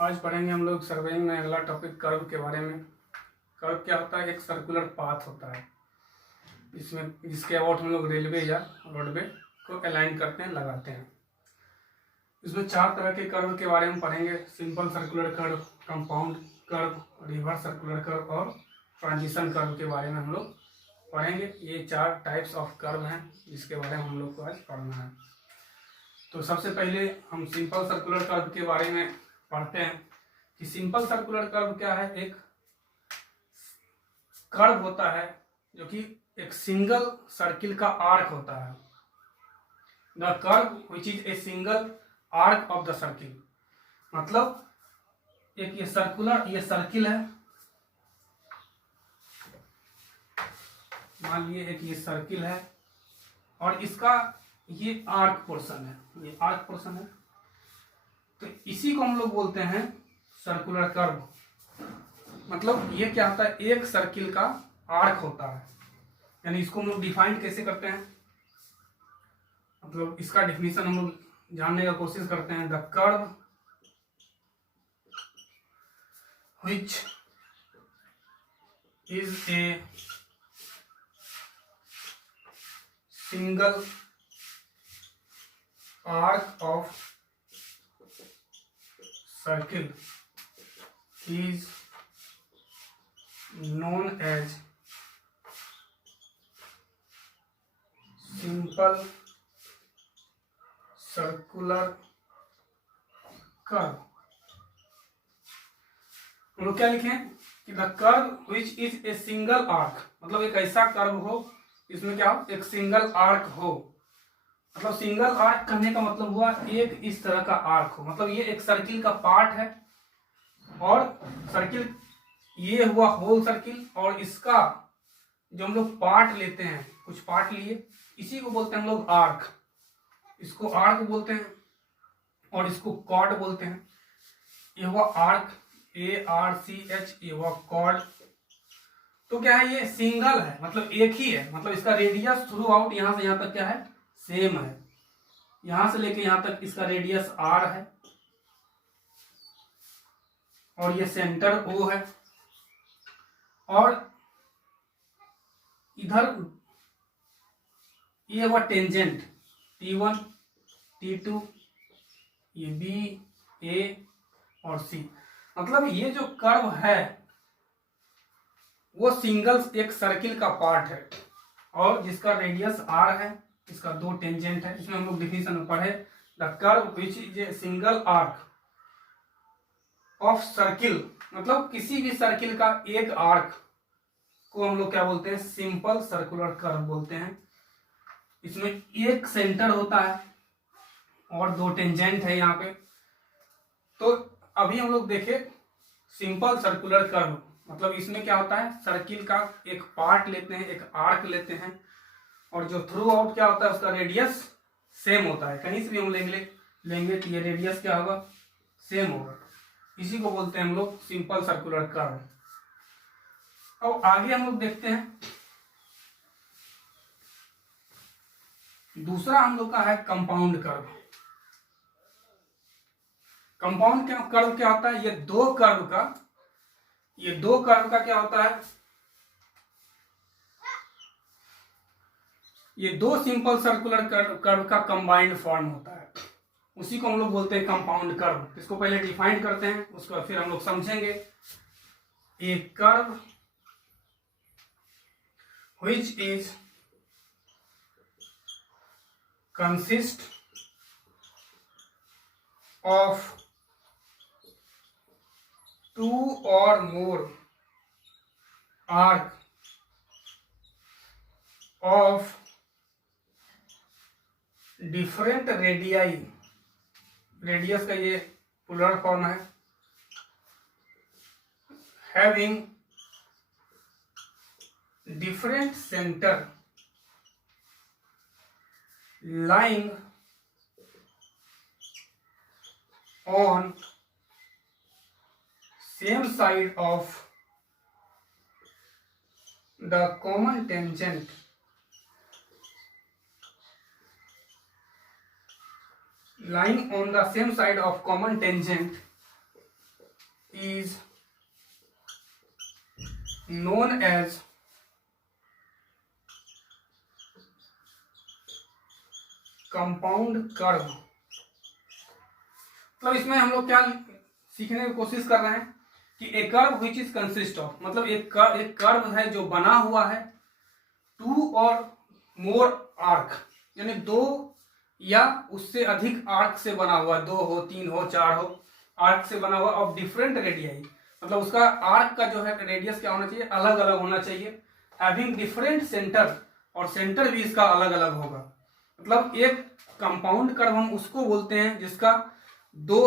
आज पढ़ेंगे हम लोग सर्वेइंग में अगला टॉपिक कर्व के बारे में। कर्व क्या होता है? एक सर्कुलर पाथ होता है इसमें, जिसके अबाउट हम लोग रेलवे या रोडवे को अलाइन करते हैं, लगाते हैं। इसमें 4 तरह के कर्व के बारे में पढ़ेंगे: simple circular curve, compound curve, reverse circular curve और ट्रांजिशन कर्व के बारे में हम लोग पढ़ेंगे। ये 4 टाइप्स ऑफ कर्व हैं जिसके बारे में हम लोग को आज पढ़ना है। तो सबसे पहले हम सिंपल सर्कुलर कर्व के बारे में पढ़ते हैं कि सिंपल सर्कुलर कर्व क्या है। एक कर्व होता है जो कि एक सिंगल सर्किल का आर्क होता है। The curve which is a single arc of the circle, मतलब एक ये सर्किल है, मान लिए एक ये सर्किल है और इसका ये आर्क पोर्शन है, ये आर्क पोर्शन है। तो इसी को हम लोग बोलते हैं सर्कुलर कर्व। मतलब ये क्या होता है? एक सर्किल का आर्क होता है। यानी इसको हम लोग डिफाइन कैसे करते हैं, मतलब इसका डिफिनीशन हम लोग जानने का कोशिश करते हैं। The curve which is a single arc of circle is known as simple circular curve। हम लोग क्या लिखें कि the curve which is a single arc, मतलब एक ऐसा कर्व हो इसमें क्या हो, एक सिंगल आर्क हो। मतलब सिंगल आर्क करने का मतलब हुआ एक इस तरह का आर्क हो, मतलब ये एक सर्किल का पार्ट है और सर्किल ये हुआ होल सर्किल, और इसका जो हम लोग पार्ट लेते हैं, कुछ पार्ट लिए, इसी को बोलते हैं हम लोग आर्क। इसको आर्क बोलते हैं और इसको कॉर्ड बोलते हैं। ये हुआ आर्क, ARCH, ये हुआ कॉर्ड। तो क्या है? ये सिंगल है, मतलब एक ही है, मतलब इसका रेडियस थ्रू आउट यहां से यहां तक क्या है, सेम है। यहां से लेके यहां तक इसका रेडियस R है और ये सेंटर O है, और इधर ये हुआ टेंजेंट T1, T2, ये B, A और C। मतलब ये जो कर्व है वो सिंगल एक सर्किल का पार्ट है और जिसका रेडियस R है, इसका 2 टेंजेंट है। इसमें हम लोग डिफिनीशन में पढ़े, the curve which is a single arc of circle, मतलब किसी भी सर्किल का एक आर्क को हम लोग क्या बोलते हैं, सिंपल सर्कुलर कर्व बोलते हैं। इसमें एक सेंटर होता है और 2 टेंजेंट है यहाँ पे। तो अभी हम लोग देखे सिंपल सर्कुलर कर्व, मतलब इसमें क्या होता है, सर्किल का एक पार्ट लेते हैं, एक आर्क लेते हैं, और जो थ्रू आउट क्या होता है, उसका रेडियस सेम होता है। कहीं से भी हम लेंगे तो ये रेडियस क्या होगा, सेम होगा। इसी को बोलते हैं हम लोग सिंपल सर्कुलर कर्व। अब आगे हम लोग देखते हैं, दूसरा हम लोग का है कंपाउंड कर्व। कंपाउंड कर्व क्या होता है? ये दो कर्व का क्या होता है, ये 2 सिंपल सर्कुलर कर्व का कंबाइंड फॉर्म होता है। उसी को हम लोग बोलते हैं कंपाउंड कर्व। इसको पहले डिफाइन करते हैं, उसके बाद फिर हम लोग समझेंगे। A curve which is consist of 2 or more arc of different radii, radius का ये प्लूरल फॉर्म है, having different center lying on same side of the common tangent lying on the same side of common tangent is known as compound curve. मतलब इसमें हम लोग क्या सीखने की कोशिश कर रहे हैं कि a curve which is consist of, मतलब एक कर्व है जो बना हुआ है टू और मोर आर्क, यानी दो या उससे अधिक आर्क से बना हुआ, दो हो, तीन हो, चार हो, आर्क से बना हुआ ऑफ डिफरेंट रेडियाई, मतलब उसका आर्क का जो है रेडियस क्या होना चाहिए, अलग अलग होना चाहिए, हैविंग डिफरेंट सेंटर, और सेंटर भी इसका अलग अलग होगा। मतलब एक कंपाउंड कर्व हम उसको बोलते हैं जिसका दो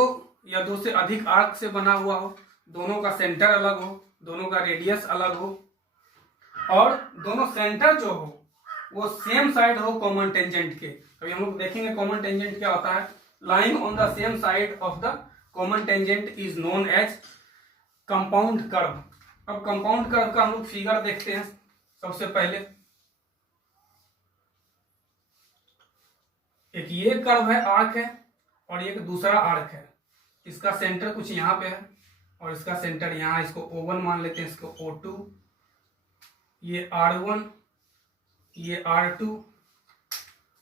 या दो से अधिक आर्क से बना हुआ हो, दोनों का सेंटर अलग हो, दोनों का रेडियस अलग हो, और दोनों सेंटर जो हो वो सेम साइड हो कॉमन टेंजेंट के। अभी हम लोग देखेंगे कॉमन टेंजेंट क्या होता है। Lying on the same side of the common tangent is known as compound curve. अब कंपाउंड कर्व का हम लोग फिगर देखते हैं। सबसे पहले एक ये कर्व है, आर्क है, और एक दूसरा आर्क है। इसका सेंटर कुछ यहाँ पे है और इसका सेंटर यहाँ, इसको O1 मान लेते हैं, इसको O2, ये R1, ये R2,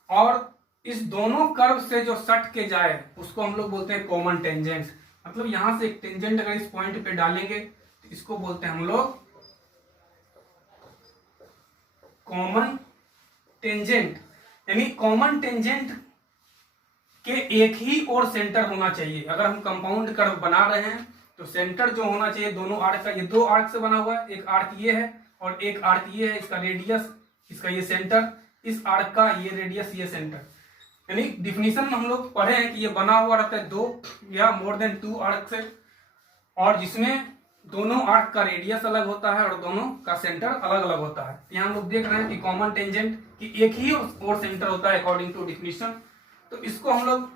और इस दोनों कर्व से जो सट के जाए उसको हम लोग बोलते हैं कॉमन टेंजेंट। मतलब यहां से एक टेंजेंट अगर इस पॉइंट पे डालेंगे तो इसको बोलते हैं हम लोग कॉमन टेंजेंट। यानी कॉमन टेंजेंट के एक ही और सेंटर होना चाहिए। अगर हम कंपाउंड कर्व बना रहे हैं तो सेंटर जो होना चाहिए दोनों आर्क का, ये दो आर्क से बना हुआ है, एक आर्क ये है और एक आर्क ये है, इसका रेडियस, इसका ये सेंटर, इस आर्क का ये रेडियस, ये सेंटर। यानी डिफिनीशन में हम लोग पढ़े हैं कि ये बना हुआ रहता है दो या मोर देन टू आर्क से, और जिसमें दोनों आर्क का रेडियस अलग होता है और दोनों का सेंटर अलग अलग होता है। यहाँ हम लोग देख रहे हैं कि कॉमन टेंजेंट की एक ही और सेंटर होता है अकॉर्डिंग टू डिफिनीशन। तो इसको हम लोग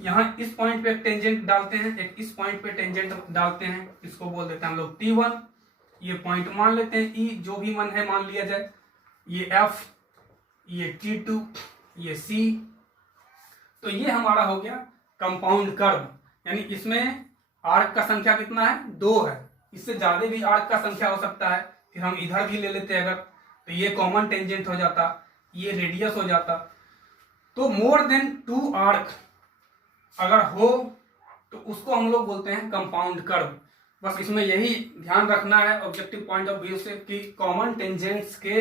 यहाँ इस पॉइंट पे एक टेंजेंट डालते हैं, एक इस पॉइंट पे टेंजेंट डालते हैं, इसको बोल देते हैं हम लोग T1। ये पॉइंट मान लेते हैं E, जो भी मन है मान लिया जाए, ये F, ये T2, ये C। तो ये हमारा हो गया कंपाउंड कर्व। यानी इसमें आर्क का संख्या कितना है, दो है, इससे ज्यादा भी आर्क का संख्या हो सकता है, फिर हम इधर भी ले लेते अगर, तो ये कॉमन टेंजेंट हो जाता, ये रेडियस हो जाता। तो मोर देन टू आर्क अगर हो तो उसको हम लोग बोलते हैं कंपाउंड कर्व। बस इसमें यही ध्यान रखना है ऑब्जेक्टिव पॉइंट ऑफ व्यू से कि कॉमन टेंजेंट्स के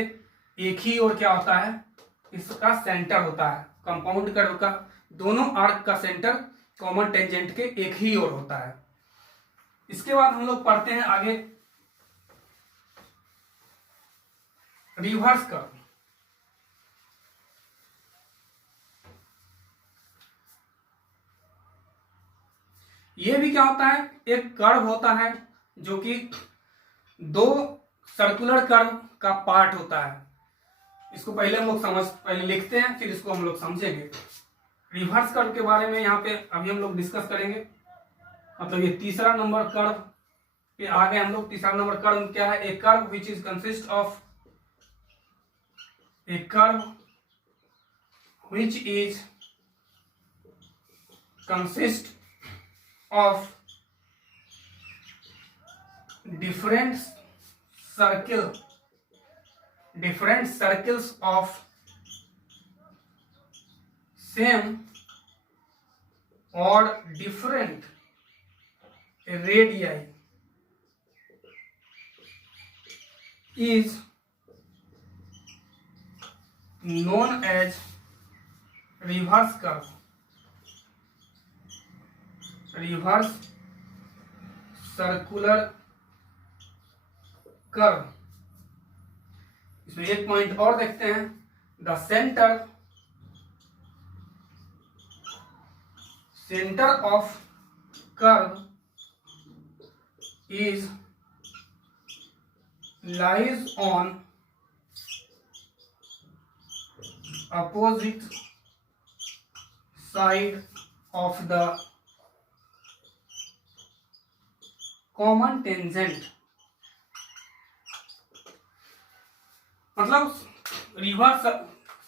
एक ही और क्या होता है, इसका सेंटर होता है। कंपाउंड कर्व का दोनों आर्क का सेंटर कॉमन टेंजेंट के एक ही ओर होता है। इसके बाद हम लोग पढ़ते हैं आगे रिवर्स कर्व। ये भी क्या होता है, एक कर्व होता है जो कि दो सर्कुलर कर्व का पार्ट होता है। इसको पहले हम लोग पहले लिखते हैं, फिर इसको हम लोग समझेंगे। रिवर्स कर्व के बारे में यहाँ पे अभी हम लोग डिस्कस करेंगे। मतलब ये तीसरा नंबर कर्व पे आ गए हम लोग। तीसरा नंबर कर्व क्या है, a curve which is consist of, a curve which is consist of different circles of same or different radii is known as reverse curve। Reverse circular curve. इसमें एक point और देखते हैं, the centre of curve is lies on opposite side of the common tangent. मतलब reverse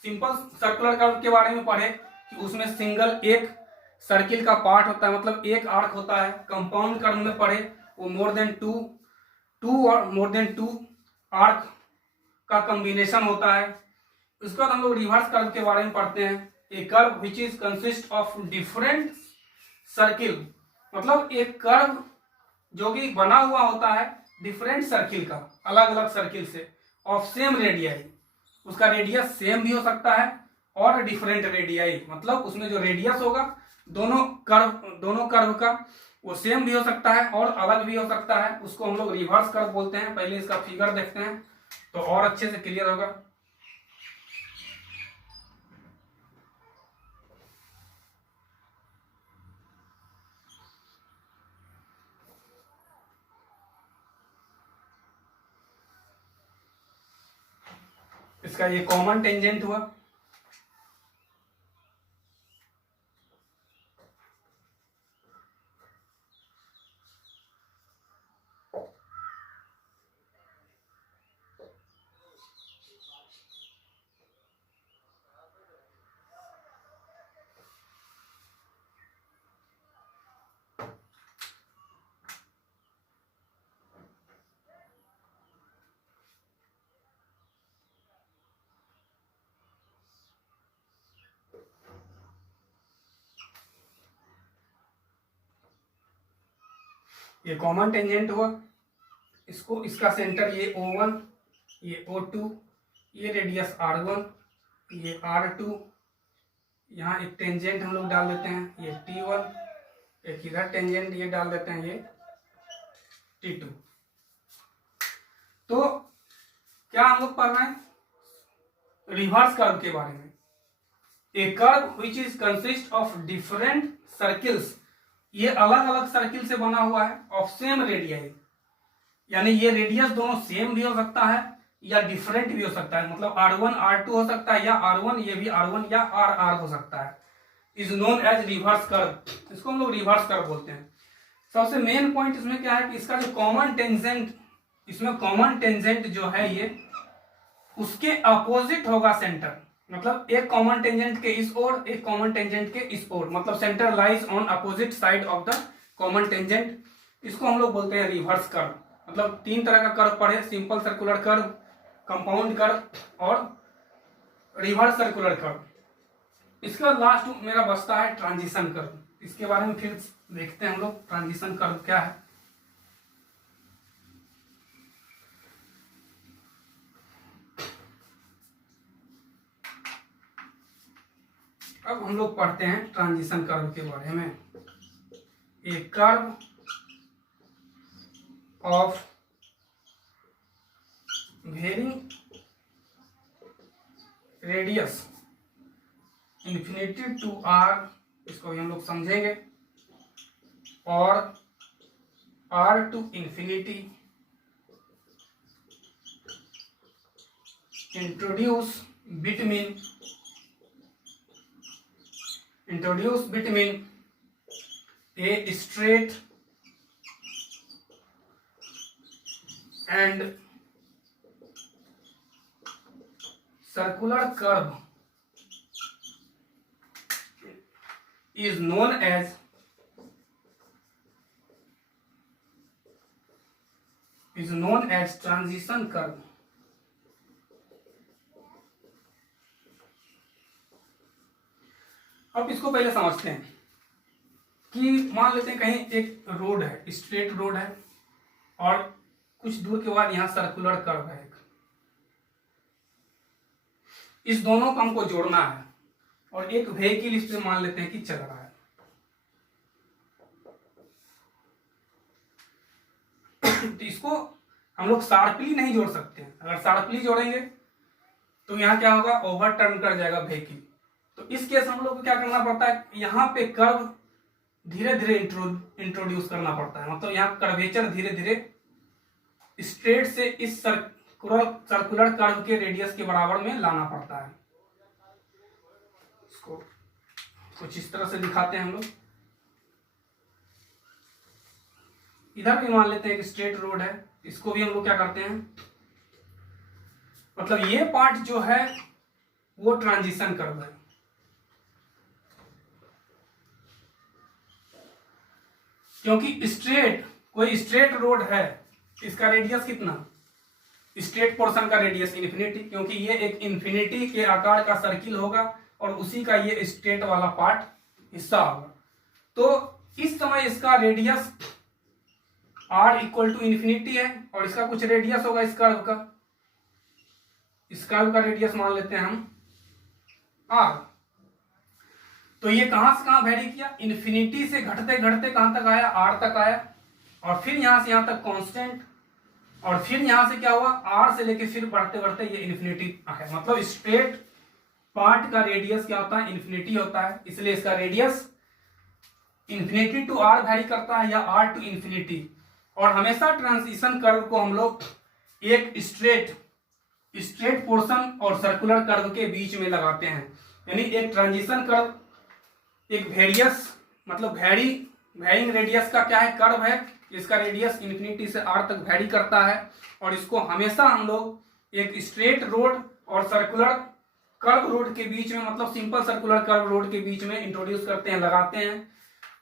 simple circular curve के बारे में पढ़े कि उसमें सिंगल एक सर्किल का पार्ट होता है, मतलब एक आर्क होता है। कंपाउंड कर्व में पढ़े वो मोर देन टू और मोर देन टू आर्क का कॉम्बिनेशन होता है। उसके बाद हम लोग रिवर्स कर्व के बारे में पढ़ते हैं। A curve which is consist of different circle, मतलब एक कर्व जो कि बना हुआ होता है डिफरेंट सर्किल का, अलग अलग सर्किल से, ऑफ सेम रेडियाई, उसका रेडियस सेम भी हो सकता है और डिफरेंट रेडियाई, मतलब उसमें जो रेडियस होगा दोनों कर्व का वो सेम भी हो सकता है और अलग भी हो सकता है। उसको हम लोग रिवर्स कर्व बोलते हैं। पहले इसका फिगर देखते हैं तो और अच्छे से क्लियर होगा। इसका ये कॉमन टेंजेंट हुआ, ये कॉमन टेंजेंट हुआ। इसको इसका सेंटर ये O1, ये O2, ये रेडियस R1, ये R2, यहाँ एक टेंजेंट हम लोग डाल देते हैं ये T1, एक इधर टेंजेंट ये डाल देते हैं ये T2। तो क्या हम लोग पढ़ रहे हैं? रिवर्स कर्व के बारे में। A curve which is consist of different circles, ये अलग अलग सर्किल से बना हुआ है, ऑफ सेम रेडियाई, यानी ये रेडियस दोनों सेम भी हो सकता है या डिफरेंट भी हो सकता है, मतलब R1 R2 हो सकता है या R1 ये भी R1 या RR हो सकता है, is known as reverse curve. इसको हम लोग रिवर्स कर्व बोलते हैं। सबसे मेन पॉइंट इसमें क्या है कि इसका जो कॉमन टेंजेंट, इसमें कॉमन टेंजेंट जो है ये उसके अपोजिट होगा सेंटर, मतलब एक कॉमन टेंजेंट के इस ओर, एक कॉमन टेंजेंट के इस ओर, मतलब centre lies on opposite side of the common tangent. इसको हम लोग बोलते हैं रिवर्स कर्व। मतलब तीन तरह का कर्व पढ़े, simple circular curve, compound curve और रिवर्स सर्कुलर कर्व। इसके बाद लास्ट मेरा बचता है ट्रांजिशन कर्व। इसके बारे में फिर देखते हैं हम लोग ट्रांजिशन कर्व क्या है। अब हम लोग पढ़ते हैं ट्रांजिशन कर्व के बारे में। A curve of varying radius infinity to R, इसको भी हम लोग समझेंगे, और R to infinity introduce between a straight and circular curve is known as transition curve। अब इसको पहले समझते हैं कि मान लेते हैं कहीं एक रोड है, स्ट्रेट रोड है, और कुछ दूर के बाद यहां सर्कुलर कर्व है। इस दोनों को हमको जोड़ना है और एक व्हीकल इस पे मान लेते हैं कि चल रहा है। तो इसको हम लोग शार्पली नहीं जोड़ सकते हैं। अगर शार्पली जोड़ेंगे तो यहाँ क्या होगा, ओवरटर्न कर जाएगा व्हीकल। तो इस केस हम लोग को क्या करना पड़ता है, यहाँ पे कर्व धीरे धीरे इंट्रोड्यूस करना पड़ता है। मतलब यहाँ कर्वेचर धीरे धीरे स्ट्रेट से इस सर्कुलर कर्व के रेडियस के बराबर में लाना पड़ता है। इसको कुछ इस तरह से दिखाते हैं हम लोग। इधर भी मान लेते हैं कि स्ट्रेट रोड है, इसको भी हम लोग क्या करते हैं, मतलब ये पार्ट जो है वो ट्रांजिशन कर्व है। क्योंकि स्ट्रेट कोई स्ट्रेट रोड है, इसका रेडियस कितना, स्ट्रेट पोर्शन का रेडियस इन्फिनिटी, क्योंकि ये एक इन्फिनिटी के आकार का सर्किल होगा और उसी का ये स्ट्रेट वाला पार्ट हिस्सा होगा। तो इस समय इसका radius r equal to infinity है और इसका कुछ रेडियस होगा इस कर्व का, इस कर्व का रेडियस मान लेते हैं हम r। तो ये कहां से कहां वेरी किया, इन्फिनिटी से घटते घटते कहां तक आया, r तक आया, और फिर यहां से यहां तक कांस्टेंट, और फिर यहां से क्या हुआ, r से लेके फिर बढ़ते बढ़ते ये इन्फिनिटी है। मतलब स्ट्रेट पार्ट का रेडियस क्या होता है, इन्फिनिटी होता है, इसलिए इसका radius infinity to r vary करता है या r टू इन्फिनिटी। और हमेशा ट्रांजिशन कर्व को हम लोग एक स्ट्रेट पोर्शन और सर्कुलर कर्व के बीच में लगाते हैं, यानी एक ट्रांजिशन कर्व एक वेरियस मतलब वेरिंग रेडियस का क्या है, कर्व है, इसका रेडियस इन्फिनिटी से r तक वैरी करता है, और इसको हमेशा हम लोग एक स्ट्रेट रोड और सर्कुलर कर्व रोड के बीच में, मतलब सिंपल सर्कुलर कर्व रोड के बीच में इंट्रोड्यूस करते हैं, लगाते हैं,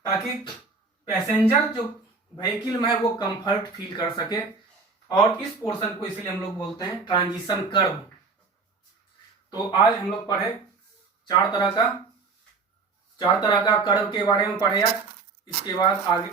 ताकि पैसेंजर जो व्हीकल में है वो कंफर्ट फील कर सके। और इस पोर्शन को इसलिए हम लोग बोलते हैं ट्रांजिशन कर्व। तो आज हम लोग पढ़े चार तरह का कर्व के बारे में पढ़े। इसके बाद आगे